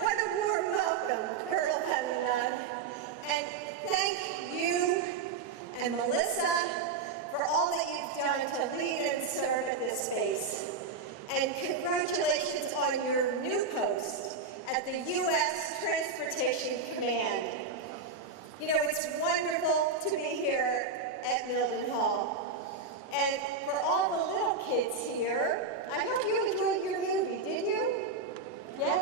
What a warm welcome, Colonel Pentagon. And thank you and Melissa for all that you've done to lead and serve at this space. And congratulations on your new post at the U.S. Transportation Command. You know, it's wonderful to be here at Mildenhall. And for all the little kids here, I hope you enjoyed your movie, did you? Yeah?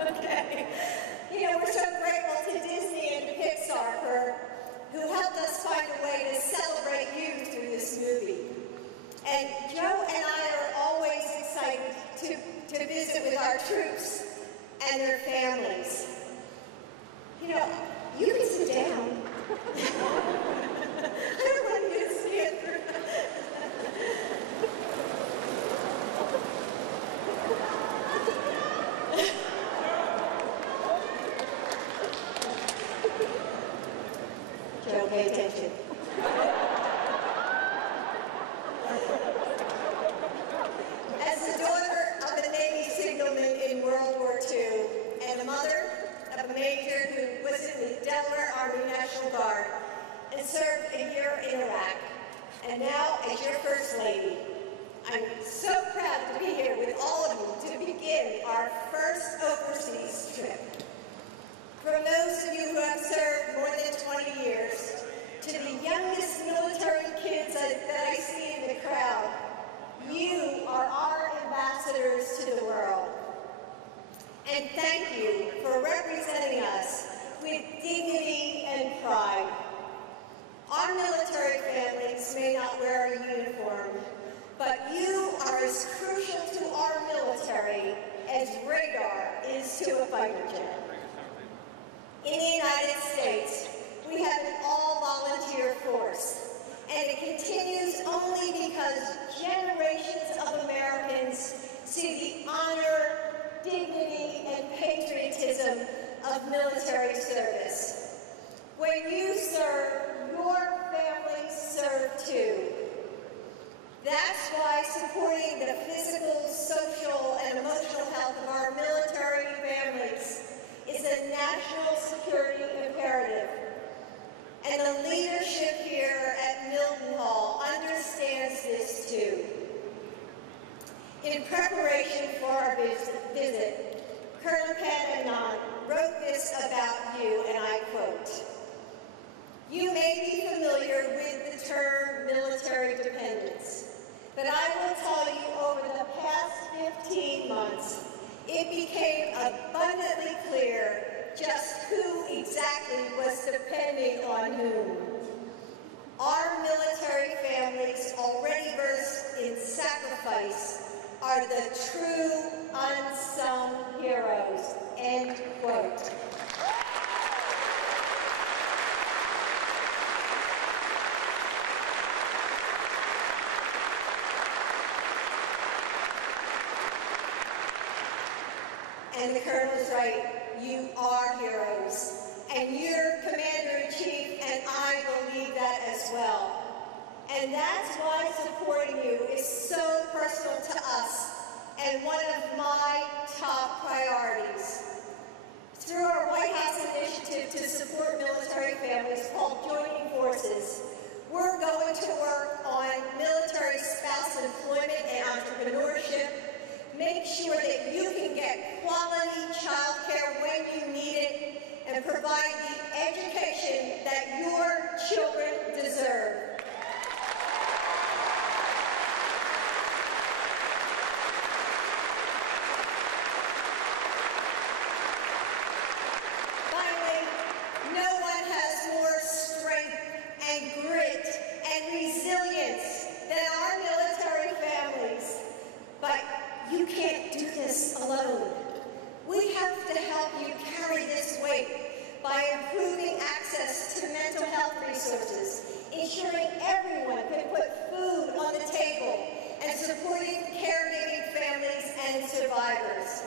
Okay. You know, we're so grateful to Disney and to Pixar who helped us find a way to celebrate you through this movie. And Joe and I are always excited to visit with our troops and their families. You know, you can sit down. I don't want you to stand through. Joe, pay attention. As the daughter of a Navy signalman in World War II and a mother of a major who was in the Delaware Army National Guard and served a year in Iraq, and now as your First Lady, I'm so proud to be here with all of you to begin our first overseas trip. From those of you who have served more than 20 years, to the youngest military kids that I see in the crowd, you are our ambassadors to the world. And thank you for representing us with dignity and pride. Our military families may not wear a uniform, but you are as crucial to our military as radar is to a fighter jet. In the United States, we have an all-volunteer force, and it continues only because generations of Americans see the honor, dignity, and patriotism of military service. When you serve, your families serve too. That's why supporting the physical, social, and emotional health of our military families is a national security imperative. And the leadership here at Mildenhall understands this too. In preparation for our visit, Colonel Pentagon wrote this about you, and I quote, "You may be familiar with the term military dependence, but I will tell you over the past 15 months, it became abundantly clear just who exactly was depending on whom. Our military families, already versed in sacrifice, are the true unsung heroes." End quote. And the Colonel is right. You are heroes. And your Commander-in-Chief and I believe that as well. And that's why supporting you is so personal to us and one of my top priorities. Through our White House initiative to support military families called Joining Forces, we're going to work on military spouse employment and entrepreneurship, make sure that you can get quality child care when you need it, and provide the education that your children deserve. Finally, no one has more strength and grit and resilience than our military families. But you can't do this alone. We have to help you carry this weight by improving access to mental health resources, ensuring everyone can put food on the table, and supporting caregiving families and survivors.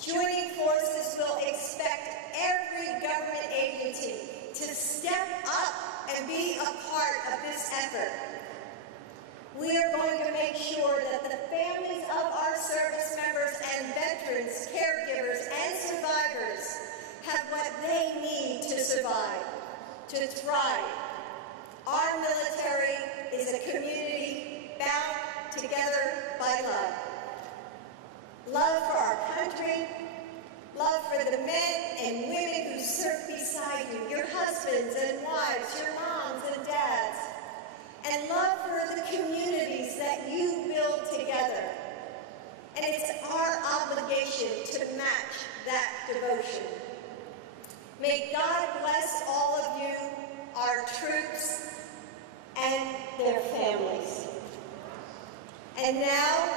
Joining Forces will expect every government agency to step up and be a part of this effort. We are going to make sure that the families of our service members and veterans veterans, caregivers, and survivors have what they need to survive, to thrive. Our military is a community bound together by love. Love for our country, love for the men and women who serve beside you, your husbands and wives, your moms and dads, and love for the communities that you build together. And it's our obligation to match that devotion. May God bless all of you, our troops, and their families. And now,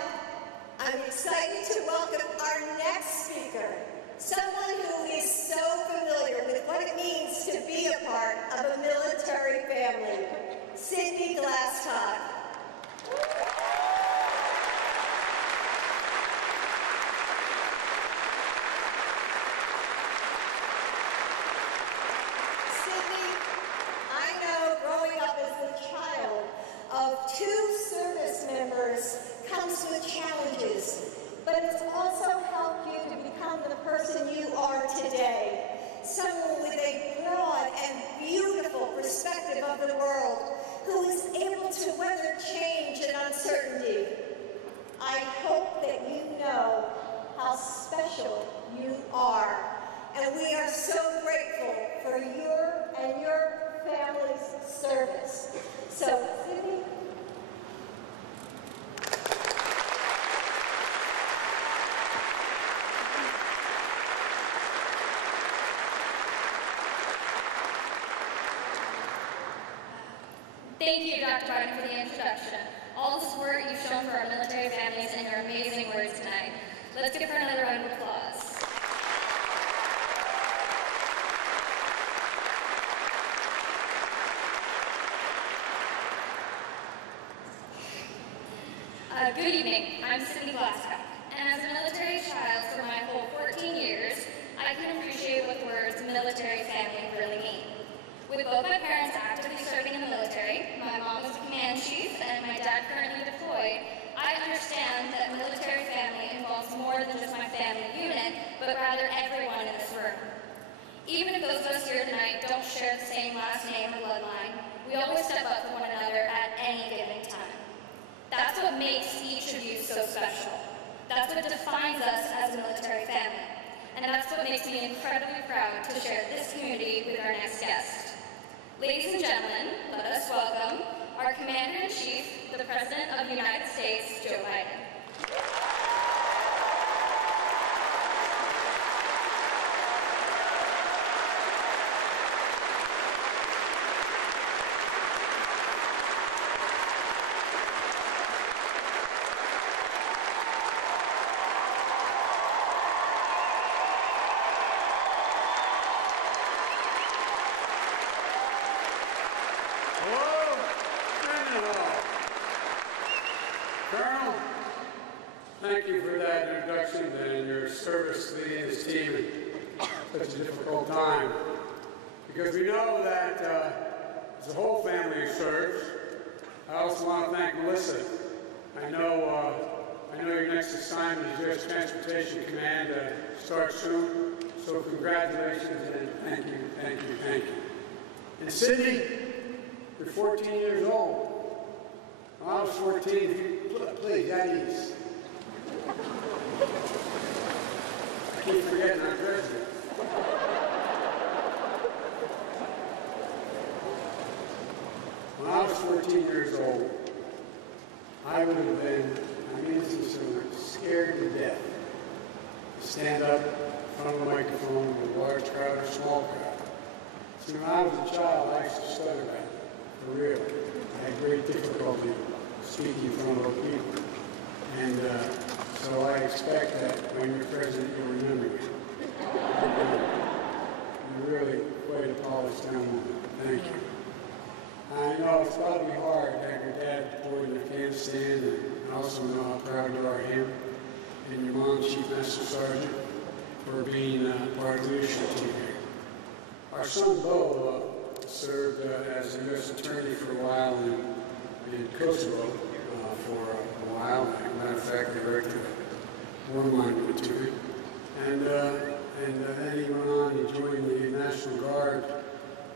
I'm excited to welcome our next speaker, someone who is so familiar with what it means to be a part of a military family, Cindy Glass-Todd. Cindy, I know growing up as the child of 2 service members comes with challenges, but it's also helped you to become the person you are today. Someone with a broad and beautiful perspective of the world who is able to weather change and uncertainty. I hope that you know how special you are, and we are so grateful for your and your family's service. So, Cindy, thank you, Dr. Barton, for the introduction. All the support you've shown for our military families and your amazing words tonight. Let's give her another round of applause. Good evening. I'm Cindy Glass-Todd, and as a military child for my whole 14 years, I can appreciate what the words military family really mean. With both my parents actively serving in the military, my mom was a command chief and my dad currently deployed, I understand that military family involves more than just my family unit, but rather everyone in this room. Even if those of us here tonight don't share the same last name or bloodline, we always step up for one another at any given time. That's what makes each of you so special. That's what defines us as a military family. And that's what makes me incredibly proud to share this community with our next guest. Ladies and gentlemen, let us welcome our Commander-in-Chief, the President of the United States, Joe Biden. Colonel, thank you for that introduction and your service leading this team in such a difficult time. Because we know that as a whole family serves, I also want to thank Melissa. I know your next assignment is U.S. Transportation Command starts soon, so congratulations and thank you, thank you, thank you. And Cindy, you're 14 years old. When I was 14, please, at ease. I keep forgetting I'm president. When I was 14 years old, I would have been, scared to death to stand up in front of a microphone with a large crowd or small crowd. See, when I was a child, I used to stutter that, for real. I had great difficulty speaking in front of other people. And so I expect that when you're president, you'll remember me. You're really quite a polished gentleman. Thank you. I know it's got to be hard to have your dad deployed in Afghanistan, and I also know how proud you are of him and your mom, Chief Master Sergeant, for being part of the leadership team here. Our son, Bo, served as a U.S. attorney for a while in Kosovo for a while. As a matter of fact, they erected a warm monument to him. And then he went on, he joined the National Guard,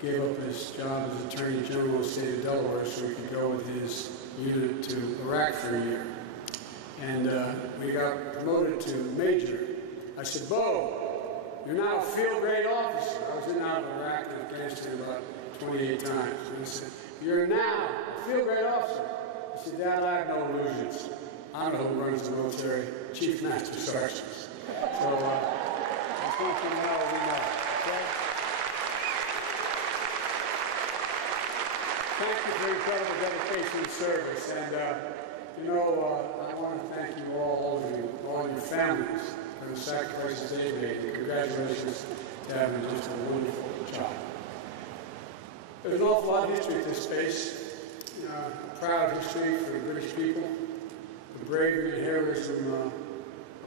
gave up his job as Attorney General of the state of Delaware so he could go with his unit to Iraq for a year. And we got promoted to Major. I said, Bo, you're now a field grade officer. I was in and out of Iraq and Afghanistan about 28 times. And he said, you're now a field grade officer. I said, Dad, I have no illusions. I know who runs the military, Chief Master Sergeants. So that's one thing we know. Okay? Thank you for your incredible dedication and service. And I want to thank you all your families, for the sacrifices they made. And congratulations to having just a wonderful child. There's an awful lot of history at this space. A proud history for the British people, the bravery and heroism of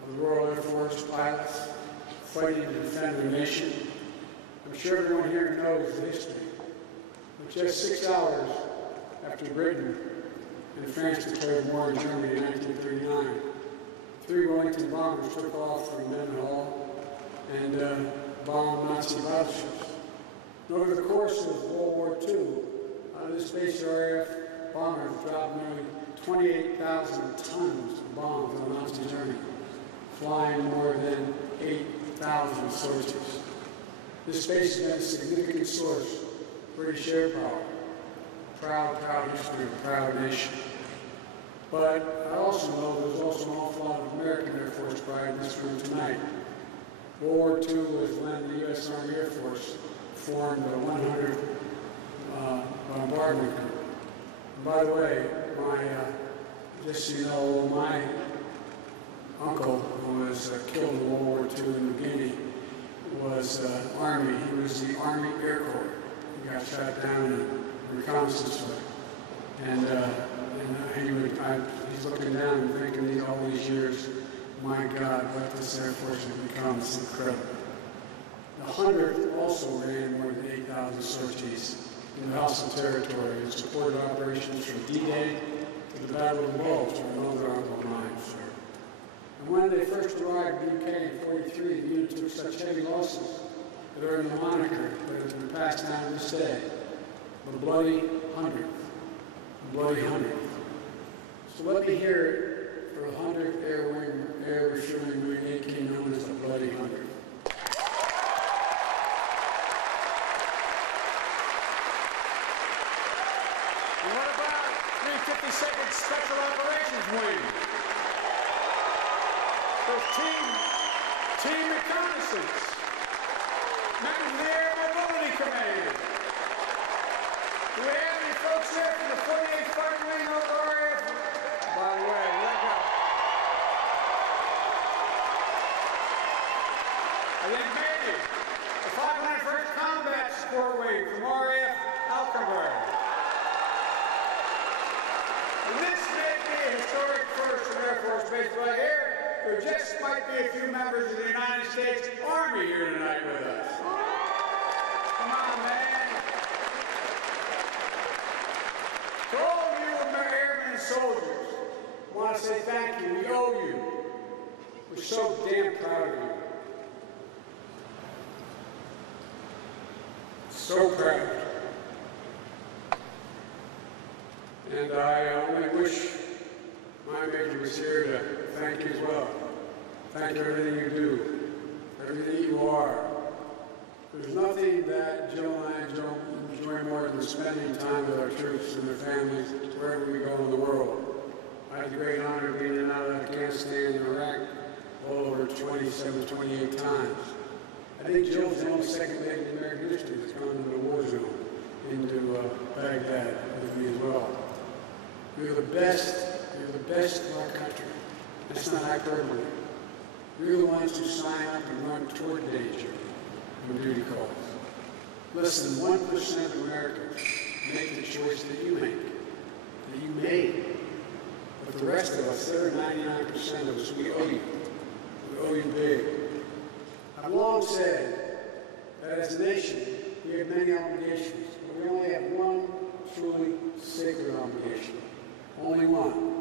the Royal Air Force pilots fighting to defend their nation. I'm sure everyone here knows the history. But just 6 hours after Britain and France declared war in Germany in 1939, 3 Wellington bombers took off from Mildenhall and bombed Nazi battleships. And over the course of World War II, this base RAF bombers dropped nearly 28,000 tons of bombs on Nazi Germany, flying more than 8,000 sorties. This base has been a significant source of British air power, proud history of a proud nation. But I also know there's also an awful lot of American Air Force pride in this room tonight. World War II was when the U.S. Army Air Force formed the 100 bombardment group. And by the way, just so you know, my uncle, who was killed in World War II in New Guinea, was Army. He was the Army Air Corps. He got shot down in a reconnaissance flight. And he's looking down and thinking all these years, my God, what this Air Force has become is incredible. The 100th also ran more than 8,000 sorties in the Hostile territory and supported operations from D-Day to the Battle of the Bulge, where another Uncle of mine served. And when they first arrived in the UK in 1943, the unit took such heavy losses that earned the moniker that has been passed down to this day, the Bloody 100th. The Bloody 100th. So let me hear it for the 100th Air Refueling Marine AK known as the Bloody 100th. And what about 352nd Special Operations Wing? There's Team Reconnaissance, members of the Air Mobility Command. Do we have any folks there from the 48th Fighter Wing of the RAF? By the way, let go. I think maybe the 501st Combat Support Wing from RAF Alkenburg. And this may be a historic first in Air Force Base right here. There just might be a few members of the United States Army here tonight with us. Come on, man. To all of you airmen and soldiers, I want to say thank you. We owe you. We're so damn proud of you. So proud. And I only wish my major was here to thank you as well. Thank you for everything you do, everything you are. There's nothing that Jill and I enjoy more than spending time with our troops and their families wherever we go in the world. I had the great honor of being in and out of Afghanistan and Iraq well over 27, 28 times. I think Jill's the only second lady in American history that's gone into the war zone, into Baghdad with me as well. You're the best of our country. That's not hyperbole. You're the ones who sign up and run toward danger when duty calls. Less than 1% of Americans make the choice that you make, that you made. But the rest of us, the other 99% of us, we owe you. We owe you big. I've long said that as a nation, we have many obligations, but we only have one truly sacred obligation. Only one.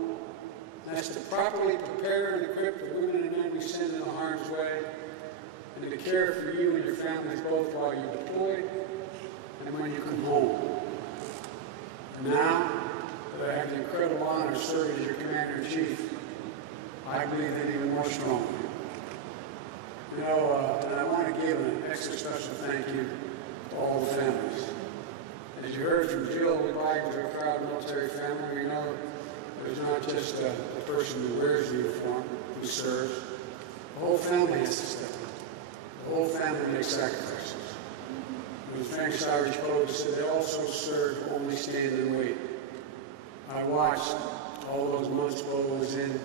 And that's to properly prepare and equip the women and men we send into harm's way, and to care for you and your families both while you're deployed and when you come home. And now that I have the incredible honor of serving as your Commander-in-Chief, I believe that even more strongly. You know, and I want to give an extra special thank you to all the families. As you heard from Jill, we belong to a proud military family. We know there's not just the person who wears the uniform, who serves. The whole family has to step up. The whole family makes sacrifices. As French Irish poet said, they also serve, only stand and wait. I watched all those months Bo was in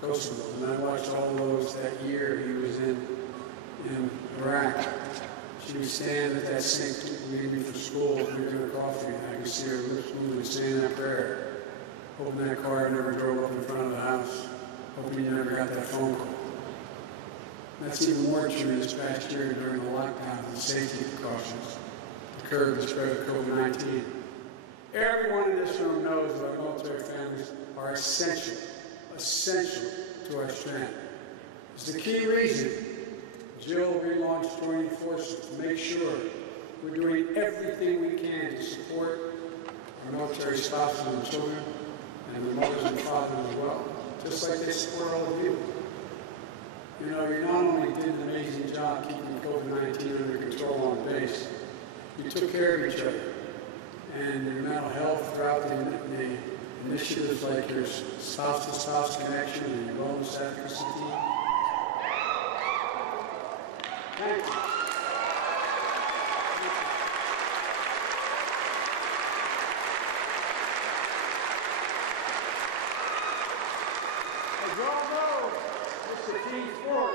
Kosovo, and I watched all those that year he was in Iraq. She would stand at that sink leaving me from school, drinking her coffee, and I could see her lips moving, saying that prayer, hoping that car never drove up in front of the house, hoping you never got that phone call. That's even more true this past year during the lockdown and safety precautions to curb the spread of COVID-19. Everyone in this room knows that our military families are essential to our strength. It's the key reason Jill relaunched Joining Forces, to make sure we're doing everything we can to support our military spouses and children, and their mothers and fathers as well, just like they support all of you. You know, you not only did an amazing job keeping COVID-19 under control on base, you took care of each other and your mental health throughout the initiatives like your spouse-to-spouse connection and your wellness advocacy team. Thank you. As you all know, it's a team sport.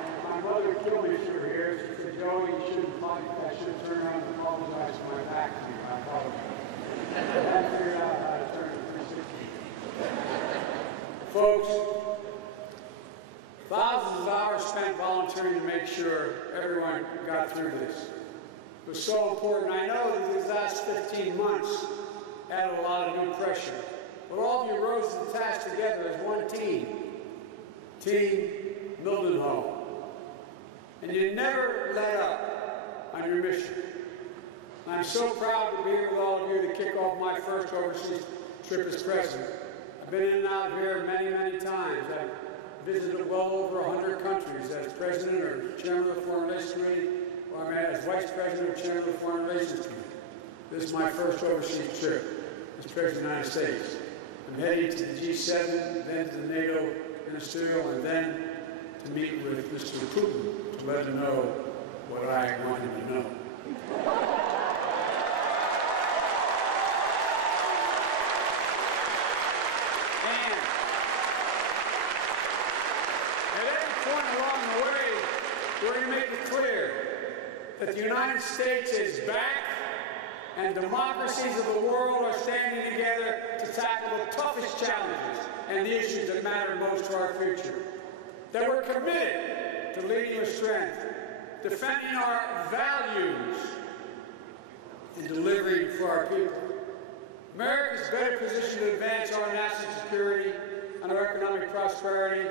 And my mother killed me through here. She said, Joey, you shouldn't fight. I should have turned around and apologized for my back to you. I apologize. I figured out how to turn it 360. Folks, thousands of hours spent volunteering to make sure everyone got through this. It was so important. I know that these last 15 months added a lot of new pressure. But all of you rose to the task together as one team, Team Mildenhall. And you never let up on your mission. And I'm so proud to be here with all of you to kick off my first overseas trip as president. I've been in and out of here many, many times. I've visited well over 100 countries as president or chairman of the Foreign Relations Committee, or as vice president or chairman of the Foreign Relations Committee. This is my first overseas trip as president of the United States. I'm heading to the G7, then to the NATO Ministerial, and then to meet with Mr. Putin to let him know what I want him to know. And at any point along the way, we're going to make it clear that the United States is back and democracies of the world are standing together to tackle the toughest challenges and the issues that matter most to our future. That we're committed to leading with strength, defending our values, and delivering for our people. America is better positioned to advance our national security and our economic prosperity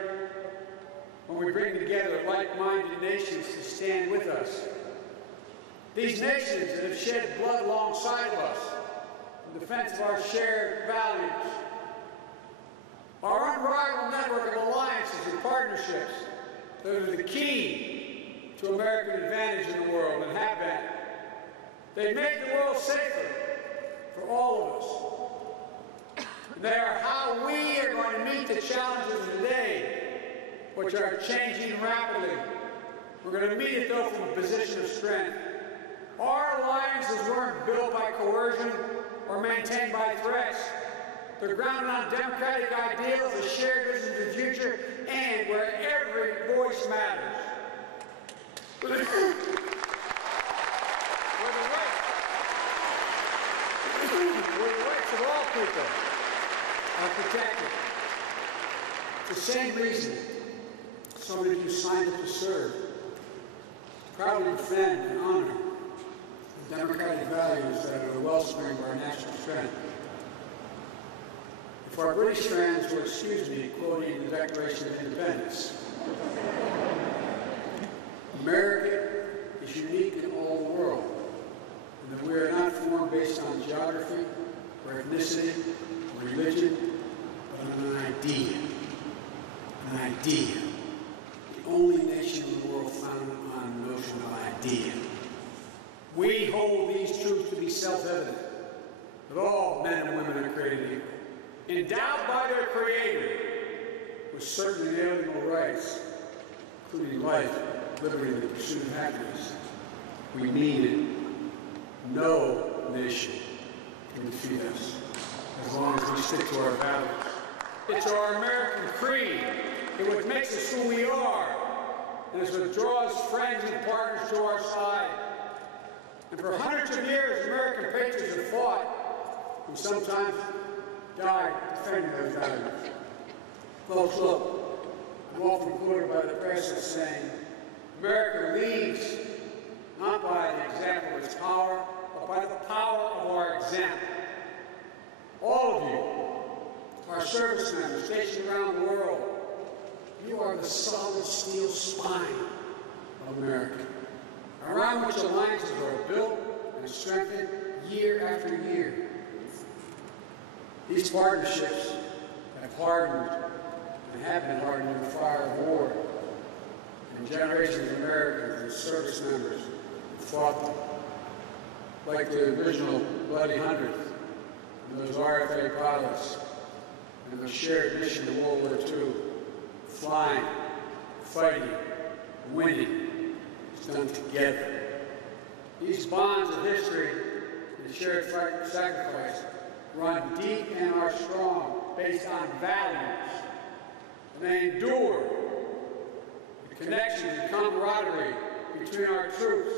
when we bring together like-minded nations to stand with us. These nations that have shed blood alongside of us in defense of our shared values. Our unrivaled network of alliances and partnerships that are the key to American advantage in the world and have been. They make the world safer for all of us. And they are how we are going to meet the challenges of today, which are changing rapidly. We're going to meet it, though, from a position of strength. Our alliances weren't built by coercion or maintained by threats. They're grounded on democratic ideals, a shared vision of the future, and where every voice matters. Where the rights of all people are protected. For the same reason, so many of you signed up to serve, proudly defend and honor the democratic values that are the wellspring of our national strength. For our British friends will excuse me quoting the Declaration of Independence. America is unique in all the world, and that we are not formed based on geography or ethnicity or religion, but on an idea. An idea. The only nation in the world founded on the notion of idea. We hold these truths to be self-evident, that all men and women are created equal, endowed by their Creator with certain inalienable rights, including life, liberty, and the pursuit of happiness. We mean it. No nation can defeat us as long as we stick to our values. It's our American creed. It's what makes us who we are, and it's what draws friends and partners to our side. And for hundreds of years, American patriots have fought and sometimes died defending those values. Folks, look, I'm often quoted by the press as saying, America leads not by the example of its power, but by the power of our example. All of you, our service members stationed around the world, you are the solid steel spine of America, around which alliances are built and strengthened year after year. These partnerships have hardened and have been hardened in the fire of war, and generations of Americans and service members fought them, like the original Bloody Hundred, and those RFA pilots, and the shared mission in World War II, flying, fighting, winning, it's done together. These bonds of history and shared sacrifice run deep and are strong, based on values, and they endure. The connection and camaraderie between our troops,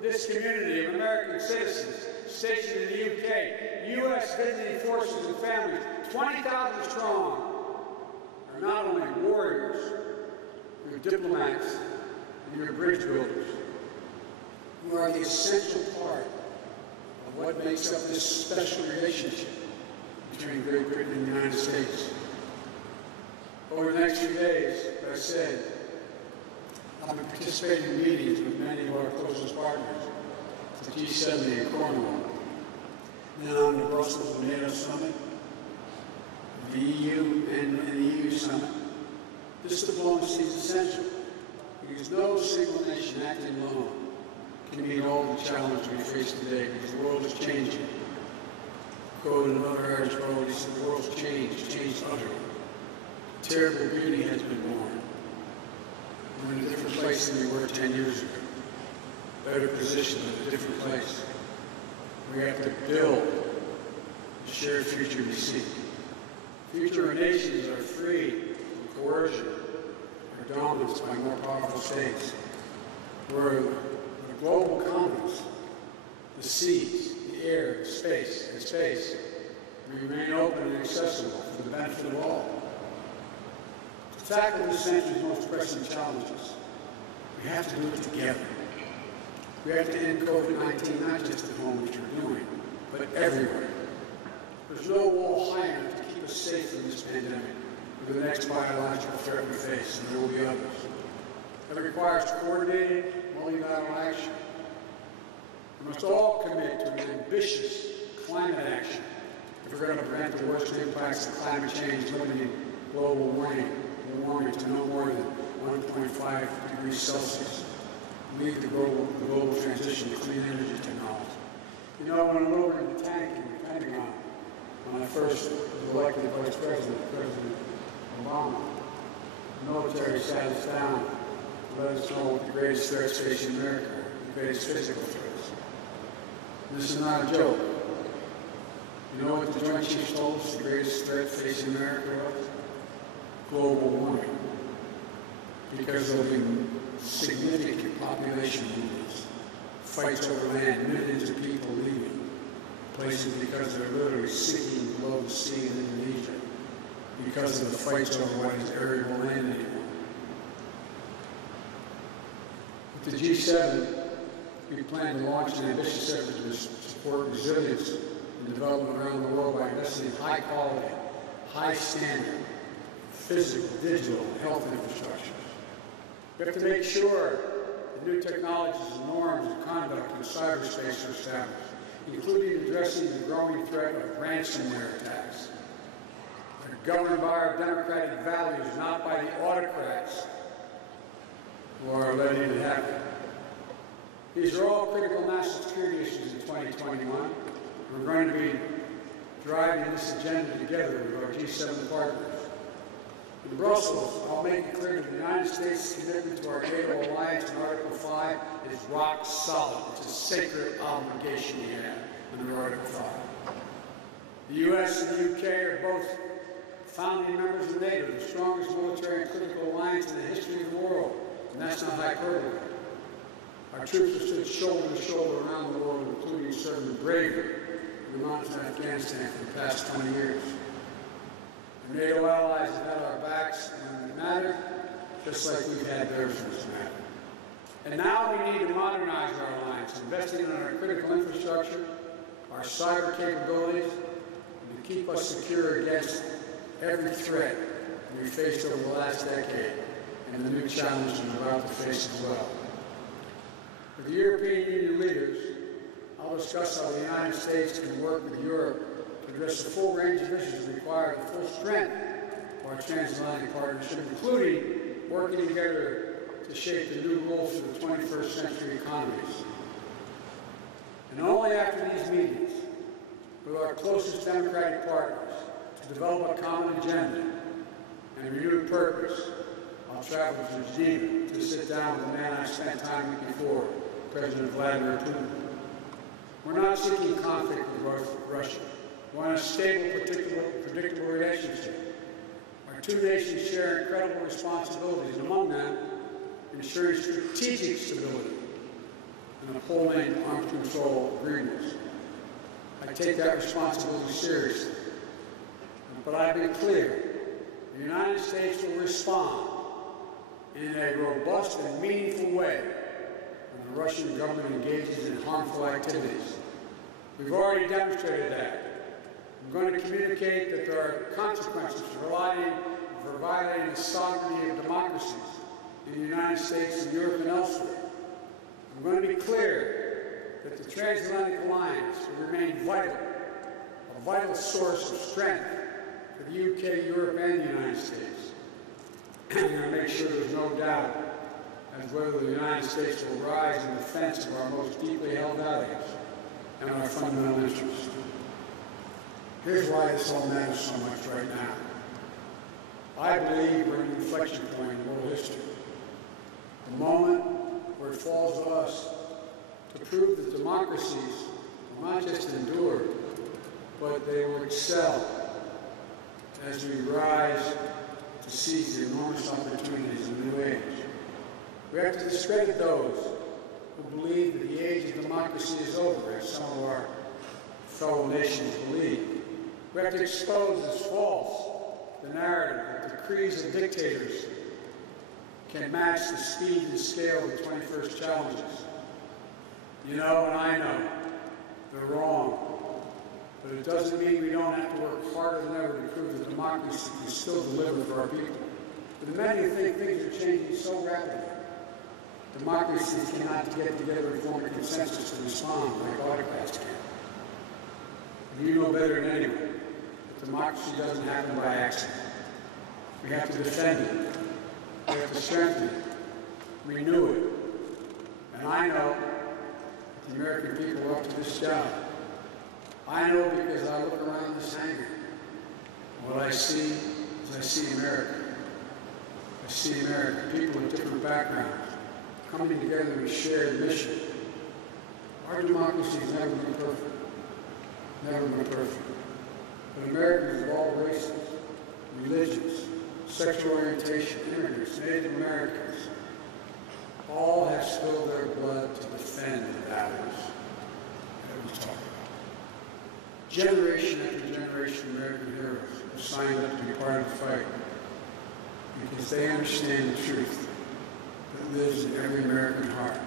this community of American citizens stationed in the UK, U.S. visiting forces and families, 20,000 strong, are not only warriors, you're diplomats, and you're bridge builders. You are the essential part of what makes up this special relationship between Great Britain and the United States. Over the next few days, as I said, I'll be participating in meetings with many of our closest partners, the G70 in Cornwall. Then on to Brussels, the NATO Summit, the EU and the EU Summit. This diplomacy is essential because no single nation acting alone can meet all the challenges we face today because the world is changing. Quote another Irish poet, he said, the world's changed utterly. Terrible beauty has been born. We're in a different place than we were 10 years ago. Better positioned in a different place. We have to build the shared future we seek. Future nations are free from coercion or dominance by more powerful states. We're a global commons. The seas, the air, space remain open and accessible for the benefit of all. To tackle this century's most pressing challenges, we have to do it together. We have to end COVID-19 not just at home, which we're doing, but everywhere. There's no wall high enough to keep us safe from this pandemic or the next biological threat we face, and there will be others. That requires coordinated, multilateral action. We must all commit to an ambitious climate action if we're going to prevent the worst impacts of climate change, limiting global warming to no more than 1.5 degrees Celsius. Lead the global transition to clean energy technology. You know, when I went over in the tank in the Pentagon, when I first was elected Vice President, President Obama, the military sat us down to let us know what the greatest threats facing America are, the greatest physical threats. And this is not a joke. You know what the Joint Chiefs told us the greatest threat facing America was? Global warming. Because there'll be significant population movements, fights over land, millions of people leaving places because they're literally sinking below the sea in Indonesia because of the fights over what is arable land anymore. With the G7, we plan to launch an ambitious effort to support resilience and development around the world by investing in high-quality, high standard physical, digital, health infrastructure. We have to make sure that new technologies and norms of conduct in cyberspace are established, including addressing the growing threat of ransomware attacks. They're governed by our democratic values, not by the autocrats who are letting it happen. These are all critical national security issues in 2021. We're going to be driving this agenda together with our G7 partners. In Brussels, I'll make it clear that the United States' commitment to our NATO alliance in Article 5 is rock solid. It's a sacred obligation we have under Article 5. The U.S. and the U.K. are both founding members of NATO, the strongest military and political alliance in the history of the world, and that's not hyperbole. Our troops have stood shoulder to shoulder around the world, including serving bravely in the mountains of Afghanistan for the past 20 years. Our NATO allies have had our backs when it mattered, just like we've had theirs when it's mattered. And now we need to modernize our alliance, investing in our critical infrastructure, our cyber capabilities, and to keep us secure against every threat we faced over the last decade and the new challenges we're about to face as well. With the European Union leaders, I'll discuss how the United States can work with Europe to address the full range of issues that require the full strength of our transatlantic partnership, including working together to shape the new rules for the 21st century economies. And only after these meetings, with our closest democratic partners, to develop a common agenda and a renewed purpose, I'll travel to Geneva to sit down with the man I spent time with before, President Vladimir Putin. We're not seeking conflict with Russia. We want a stable, predictable relationship. Our two nations share incredible responsibilities, and among them, ensuring strategic stability and upholding arms control agreements. I take that responsibility seriously. But I've been clear, the United States will respond in a robust and meaningful way when the Russian government engages in harmful activities. We've already demonstrated that. I'm going to communicate that there are consequences for violating the sovereignty of democracies in the United States and Europe and elsewhere. I'm going to be clear that the transatlantic alliance will remain vital, a vital source of strength for the UK, Europe, and the United States. I'm going to make sure there's no doubt as whether the United States will rise in defense of our most deeply held values and our fundamental interests. Here's why this all matters so much right now. I believe we're at an inflection point in world history. The moment where it falls to us to prove that democracies will not just endure, but they will excel as we rise to seize the enormous opportunities of the new age. We have to discredit those who believe that the age of democracy is over, as some of our fellow nations believe. We have to expose as false the narrative that the decrees of dictators can match the speed and scale of the 21st challenges. You know, and I know, they're wrong. But it doesn't mean we don't have to work harder than ever to prove that democracy can still deliver for our people. But many think things are changing so rapidly. Democracies cannot get together and form a consensus to respond like autocrats can. And you know better than anyone that democracy doesn't happen by accident. We have to defend it. We have to strengthen it, renew it. And I know that the American people are up to this job. I know because I look around this hangar. What I see is I see America. I see America, people with different backgrounds, coming together in a shared mission. Our democracy has never been perfect. Never been perfect. But Americans of all races, religions, sexual orientation, immigrants, Native Americans, all have spilled their blood to defend the values that we talk about. Generation after generation of American heroes have signed up to be part of the fight because they understand the truth that lives in every American heart,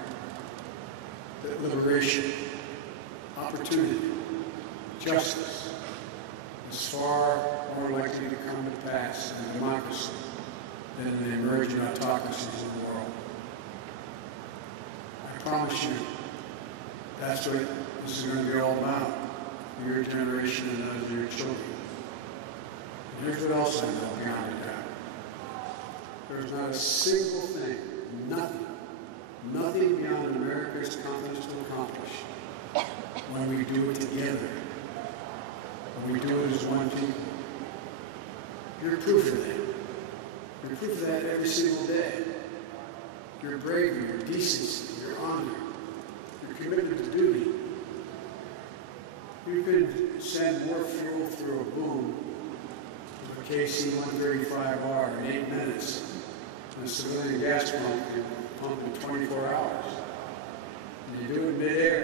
that liberation, opportunity, justice is far more likely to come to pass in a democracy than in the emerging autocracies of the world. I promise you, that's what this is going to be all about, your generation and those of your children. And here's what else I know beyond a doubt. There's not a single thing, nothing beyond America's confidence to accomplish when we do it together, when we do it as one people. You're proof of that. You're proof of that every single day. Your bravery, your decency, your honor, your commitment to duty. You could send more fuel through a boom with a KC-135R in 8 minutes than a civilian gas pump can pump in 24 hours. And you do it midair.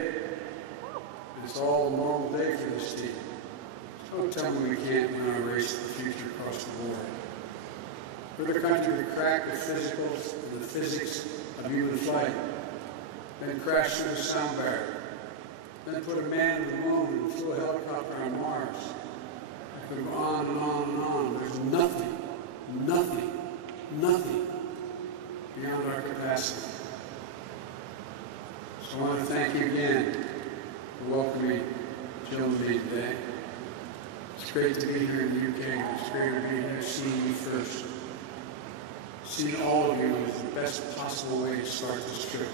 And it's all a normal day for this team. So don't tell me we can't win our race to the future across the board. We're the country that cracked the physicals and the physics of human flight, then crashed through the sound barrier, then put a man on the moon and flew a helicopter on Mars. I could go on and on and on. There's nothing beyond our capacity. So I want to thank you again for welcoming Jill and me today. It's great to be here in the UK. It's great to be here seeing you first. Seeing all of you is the best possible way to start this trip.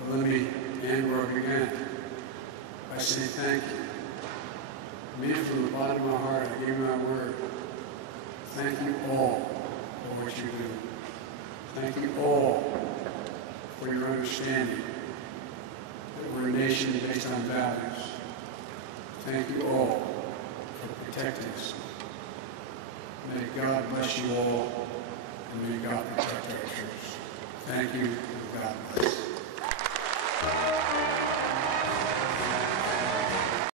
But let me end where I began by saying thank you. I mean, from the bottom of my heart, I gave my word. Thank you all for what you do. Thank you all for your understanding that we're a nation based on values. Thank you all for protecting us. May God bless you all, and may God protect our troops. Thank you, and God bless.